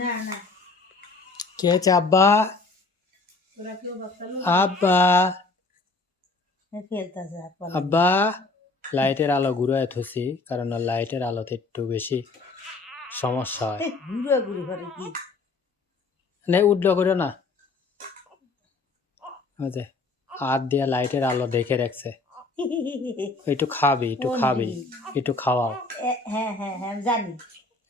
না না কি হয়েছে আব্বা? ওরা কেউ বাচ্চালো আব্বা খেলতেছে আব্বা লাইটের আলো ঘুরায় থুছি, কারণ লাইটের আলোতে একটু বেশি সমস্যা হয়। ঘুরে ঘুরে করে কি নেই উঠলো করে না, ওই যে হাত দিয়ে লাইটের আলো দেখে রাখছে। একটু খাবি, একটু কোন খাবি, জিনিস? একটু খাওয়াও, হ্যাঁ হ্যাঁ হ্যাঁ আমি জানি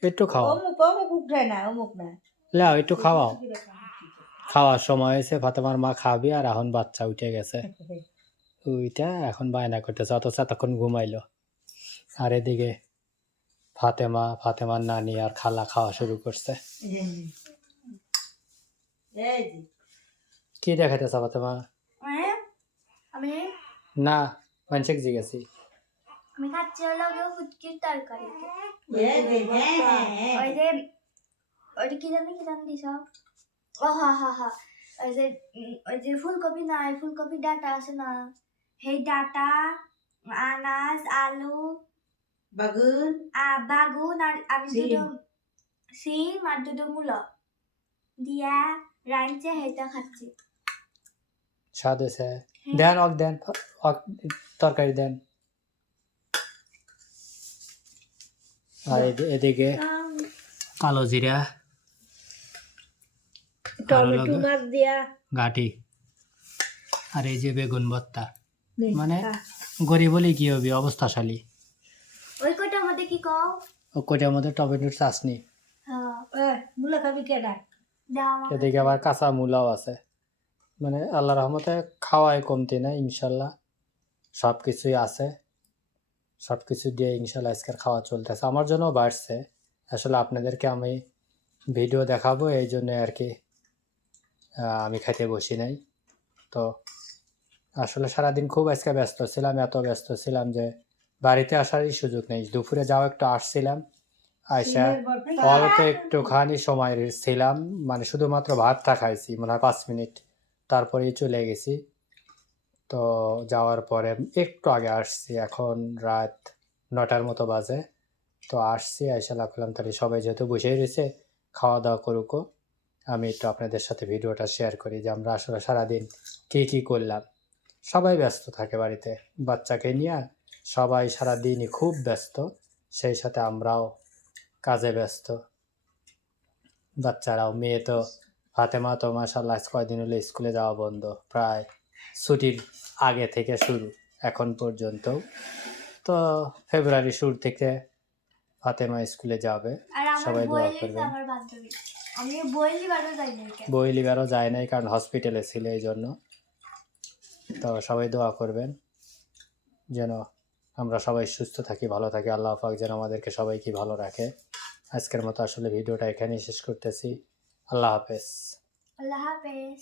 একটু খাওয়াও, অমুক অমুক উঠায় না অমুক না লাও একটু খাওয়াও। খাওয়ার সময় হয়েছে, ফাতেমার মা খাবি, আর এখন বাচ্চা উঠে গেছে, ওইটা এখন বায়না করতেছে, অথচ এতক্ষণ ঘুমাইলো। আর এদিকে ফাতেমার নানি আর খালা খাওয়া শুরু করছে। এই যে কি দেখাইতেছে ফাতেমা? আমি না মানসিক জিজ্ঞাসি। আমি খাচ্ছি হলো গিয়ে ফুটকির তরকারি। এই যে হ্যাঁ ওই যে ওইটা কি জানি দিছ? ও হা হা হা ওই যে ফুলকপি না, ফুলকপি ডাটা আছে না, সেই ডাটা, আনাজ, আলু, বাগুন বাগুন আর আমি দুটো সিম আর দুটো মূলো দিয়া রাইনচে হেটা খাচ্ছি। স্বাদ হয়েছে? দেন অক দেন, তরকারি দেন। আর এদিকে কালো জিরা, টমেটো মাছ দিয়া গাটি, আর এই যে বেগুন ভর্তা। মানে গরিব হলে কি হবে, অবস্থাশালী। ওই কটার মধ্যে কি কও? ও কোটার মধ্যে টমেটোর চাটনি, হ্যাঁ মূলা খাবি কেডা দাও আমাকে। এদিকে আবার কাঁচা মূলাও আছে। মানে আল্লাহ রহমতে খাওয়ায় কমতি না, ইনশাল্লাহ সব কিছুই আছে, সব কিছু দিয়ে ইনশাল্লাহ আজকের খাওয়া চলতেছে। আমার জন্য বাড়ছে, আসলে আপনাদেরকে আমি ভিডিও দেখাবো এই জন্য আর কি আমি খাইতে বসি নাই। তো আসলে সারাদিন খুব আজকে ব্যস্ত ছিলাম, এত ব্যস্ত ছিলাম যে বাড়িতে আসারই সুযোগ নেই। দুপুরে যাও একটু আসছিলাম, আয়সা অল্প একটুখানি সময় ছিলাম, মানে শুধুমাত্র ভাতটা খাইছি মনে হয় 5 মিনিট, তারপরেই চলে গেছি। তো যাওয়ার পরে একটু আগে আসছি, এখন রাত 9টার মতো বাজে। তো আসছি, আয়সা লাগলাম তাহলে সবাই যেহেতু বসেই রয়েছে খাওয়া দাওয়া করুকো, আমি একটু আপনাদের সাথে ভিডিওটা শেয়ার করি যে আমরা আসলে সারাদিন কী করলাম। সবাই ব্যস্ত থাকে বাড়িতে, বাচ্চাকে নিয়ে সবাই সারাদিনই খুব ব্যস্ত, সেই সাথে আমরাও কাজে ব্যস্ত, বাচ্চারাও। মেয়ে তো ফাতেমা তো মাশাআল্লাহ কয়দিন হলো স্কুলে যাওয়া বন্ধ, প্রায় ছুটির আগে থেকে শুরু এখন পর্যন্ত। তো ফেব্রুয়ারি শুরু থেকে ফাতেমা স্কুলে যাবে, সবাই দোয়া করবেন। আমি বই লিবারও যাই নাই। বই লিবারও যায় নাই কারণ হসপিটালে ছিল, এই জন্য। তো সবাই দোয়া করবেন যেন আমরা সবাই সুস্থ থাকি, ভালো থাকি, আল্লাহ পাক যেন আমাদেরকে সবাইকে ভালো রাখে। আজকের মতো আসলে ভিডিওটা এখানেই শেষ করতেছি। আল্লাহ হাফেজ। আল্লাহ হাফেজ।